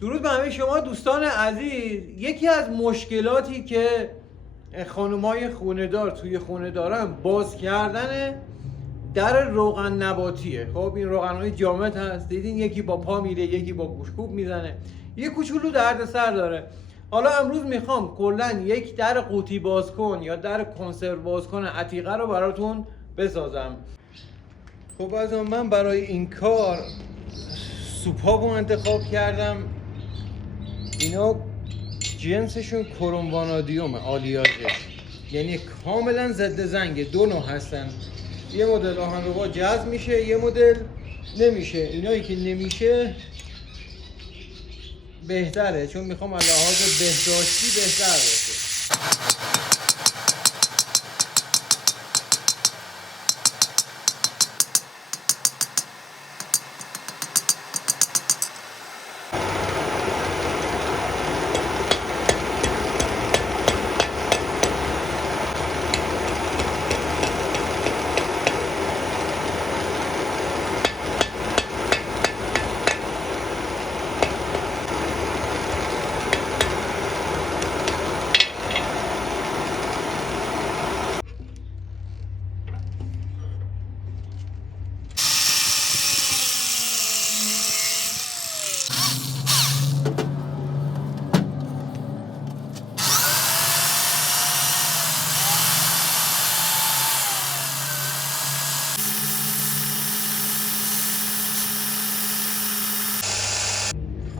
درود به همه شما دوستان عزیز. یکی از مشکلاتی که خانمای خونه‌دار توی خونه دارن باز کردن در روغن نباتیه. خب این روغن‌های جامد هست، دیدین یکی با پا میره یکی با گوشکوب میزنه، یه کوچولو دردسر داره. حالا امروز میخوام کلا یک در قوطی بازکن یا در کنسرو بازکن عتیقه رو براتون بسازم. خب از من برای این کار سوپابو انتخاب کردم. اینا جنسشون کروم وانادیومه، آلیاژش، یعنی کاملا ضد زنگه. دو نوع هستن، یه مدل آهنربا جذب میشه، یه مدل نمیشه. اینایی که نمیشه بهتره، چون میخوام از لحاظ بهداشتی بهتر باشه.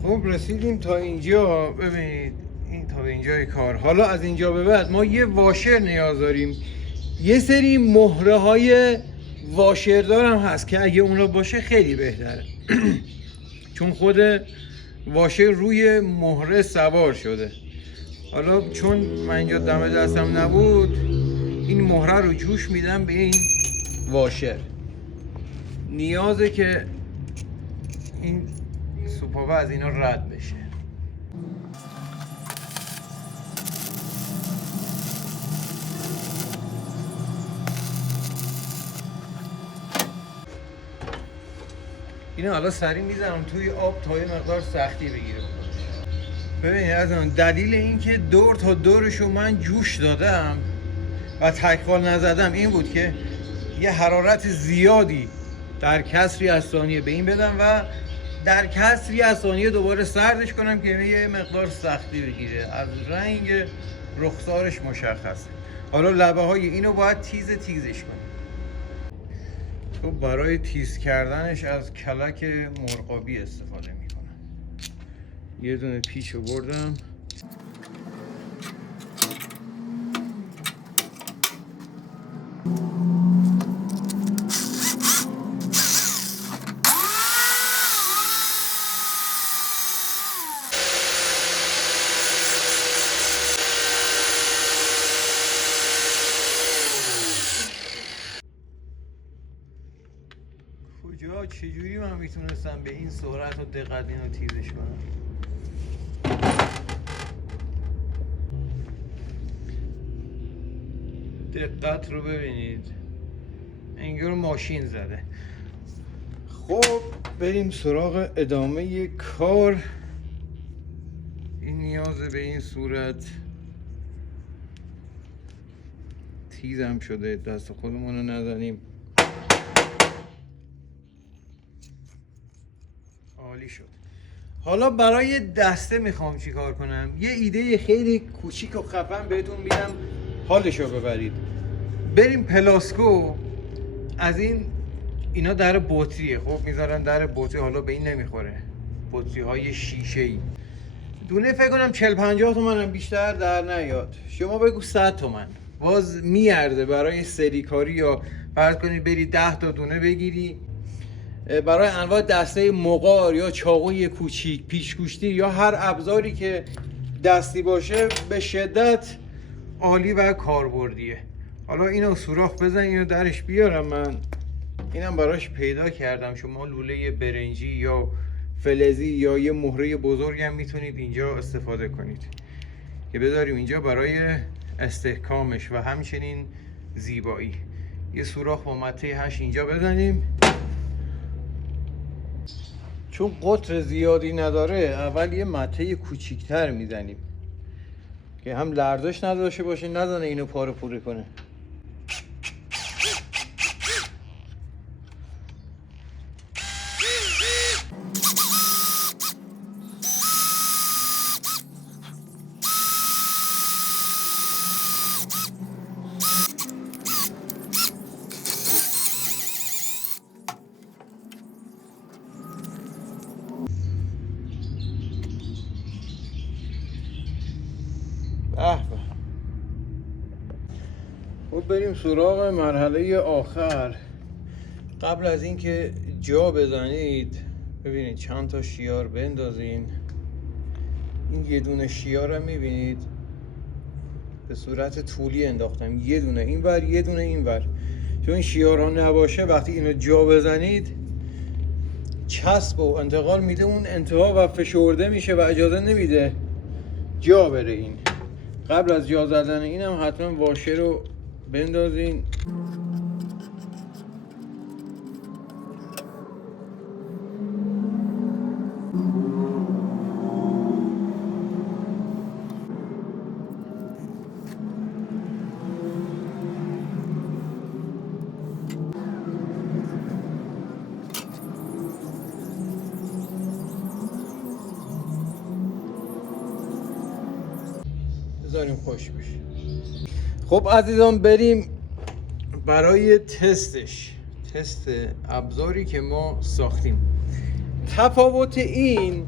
خب رسیدیم تا اینجا. ببینید این تا اینجای کار. حالا از اینجا به بعد ما یه واشر نیاز داریم. یه سری مهره های واشردار هم هست که اگه اونا باشه خیلی بهتره چون خود واشر روی مهره سوار شده. حالا چون من اینجا دم دستم نبود، این مهره رو جوش میدم به این واشر. نیازه که این سوپابه از اینا رد بشه. اینا حالا سریع میزنم توی آب تا یه مقدار سختی بگیره. ببینید از اون دلیل اینکه دور تا دورشو من جوش دادم و تکوال نزدم این بود که یه حرارت زیادی در کسری از ثانیه به این بدم و در کسری از ثانیه دوباره سردش کنم که یه مقدار سختی بگیره. از رنگ رخسارش مشخصه. حالا لبه های اینو باید تیزش کنیم. تو برای تیز کردنش از کلک مرغابی استفاده میکنم. یه دونه پیچو بردم. کجا چجوری من میتونستم به این سرعت و دقت اینو تیزش کنم؟ دقت رو ببینید، انگار ماشین زده. خب بریم سراغ ادامه کار. این نیازه به این صورت تیزم شده، دست خودمون رو نزنیم. عالی شد. حالا برای دسته میخوام چی کار کنم. یه ایده خیلی کوچیک و خفن بهتون میدم، حالشو ببرید. بریم پلاسکو از اینا در بطریه. خب میذارن در بطری، حالا به این نمیخوره، بطری های شیشه ای. دونه فکر کنم 40-50 تومن هم بیشتر در نیاد. شما بگو 100 تومن باز میارزه برای سری کاری، یا فرض کنید بری 10 تا دونه بگیری برای انواع دسته مقار یا چاقوی کوچیک، پیچ‌گوشتی یا هر ابزاری که دستی باشه، به شدت عالی و کاربردیه. حالا اینو سوراخ بزن، اینو درش بیارم. من اینم براش پیدا کردم. شما لوله برنجی یا فلزی یا یه مهره بزرگی هم میتونید اینجا استفاده کنید که بذاریم اینجا برای استحکامش و همچنین زیبایی. یه سوراخ با مته 8 اینجا بزنیم. چون قطر زیادی نداره اول یه مته کوچیکتر میزنیم که هم لرزش نداشته باشه، نزنه اینو پاره پوره کنه. خب بریم سراغ مرحله آخر. قبل از اینکه جا بزنید ببینید چند تا شیار بندازین. این یه دونه شیار هم میبینید به صورت طولی انداختم، یه دونه این ور یه دونه این ور، چون این شیارها نباشه وقتی اینو جا بزنید چسب و انتقال میده اون انتها و فشرده میشه و اجازه نمیده جا بره. این قبل از جا زدن این هم حتما واشه رو بندازین. بذاریم خوش بشه. خب عزیزان بریم برای تست ابزاری که ما ساختیم. تفاوت این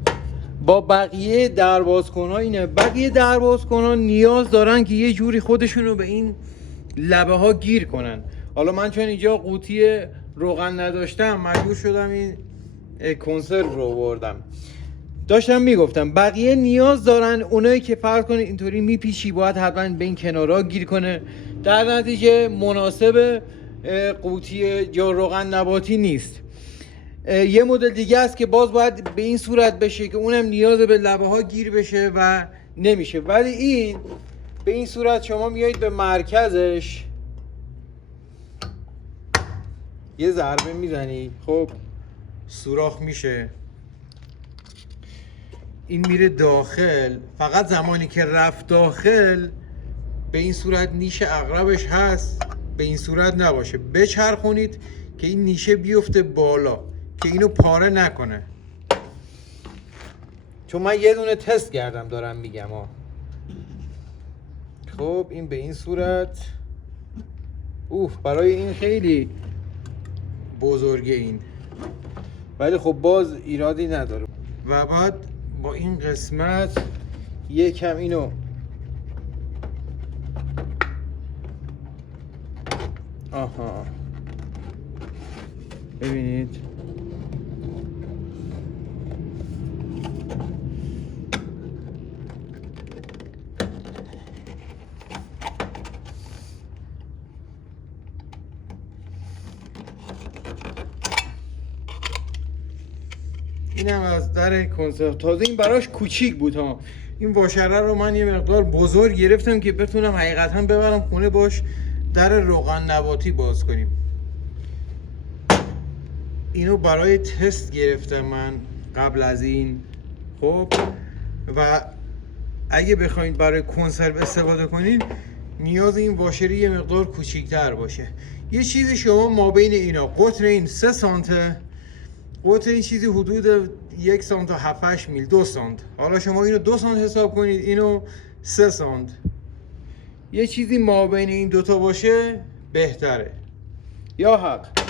با بقیه دربازکن‌ها اینه، بقیه دربازکن‌ها نیاز دارن که یه جوری خودشون رو به این لبه ها گیر کنن. حالا من چون اینجا قوطی روغن نداشتم مجبور شدم این کنسرو رو بردم. داشتم میگفتم بقیه نیاز دارن، اونایی که فرض کنید اینطوری میپیچی باید حتما به این کنارها گیر کنه، در نتیجه مناسب قوطی یا روغن نباتی نیست. یه مدل دیگه است که باز باید به این صورت بشه که اونم نیاز به لبه ها گیر بشه و نمیشه، ولی این به این صورت شما میایید به مرکزش یه ضربه میزنی، خب سوراخ میشه، این میره داخل. فقط زمانی که رفت داخل به این صورت نیش عقربش هست، به این صورت نباشه، بچرخونید که این نیشه بیفته بالا که اینو پاره نکنه. چون من یه دونه تست کردم دارم میگم ها. خب این به این صورت برای این خیلی بزرگه این، ولی خب باز ایرادی نداره. و بعد با این قسمت یکم اینو ببینید اینم از در کنسرو. تازه این براش کوچیک بود ها، این واشره رو من یه مقدار بزرگ گرفتم که بتونم حقیقتا ببرم خونه باش در روغن نباتی باز کنیم. اینو برای تست گرفتم من قبل از این. خب و اگه بخواید برای کنسرو استفاده کنین نیاز این واشری یه مقدار کوچیک‌تر باشه. یه چیزی شما ما بین اینا، قطر این 3 سانته، قطر این چیزی حدود 1 سانت و 7-8 میل، 2 سانت. حالا شما اینو 2 سانت حساب کنید، اینو 3 سانت. یه چیزی ما بین این دوتا باشه بهتره. یا حق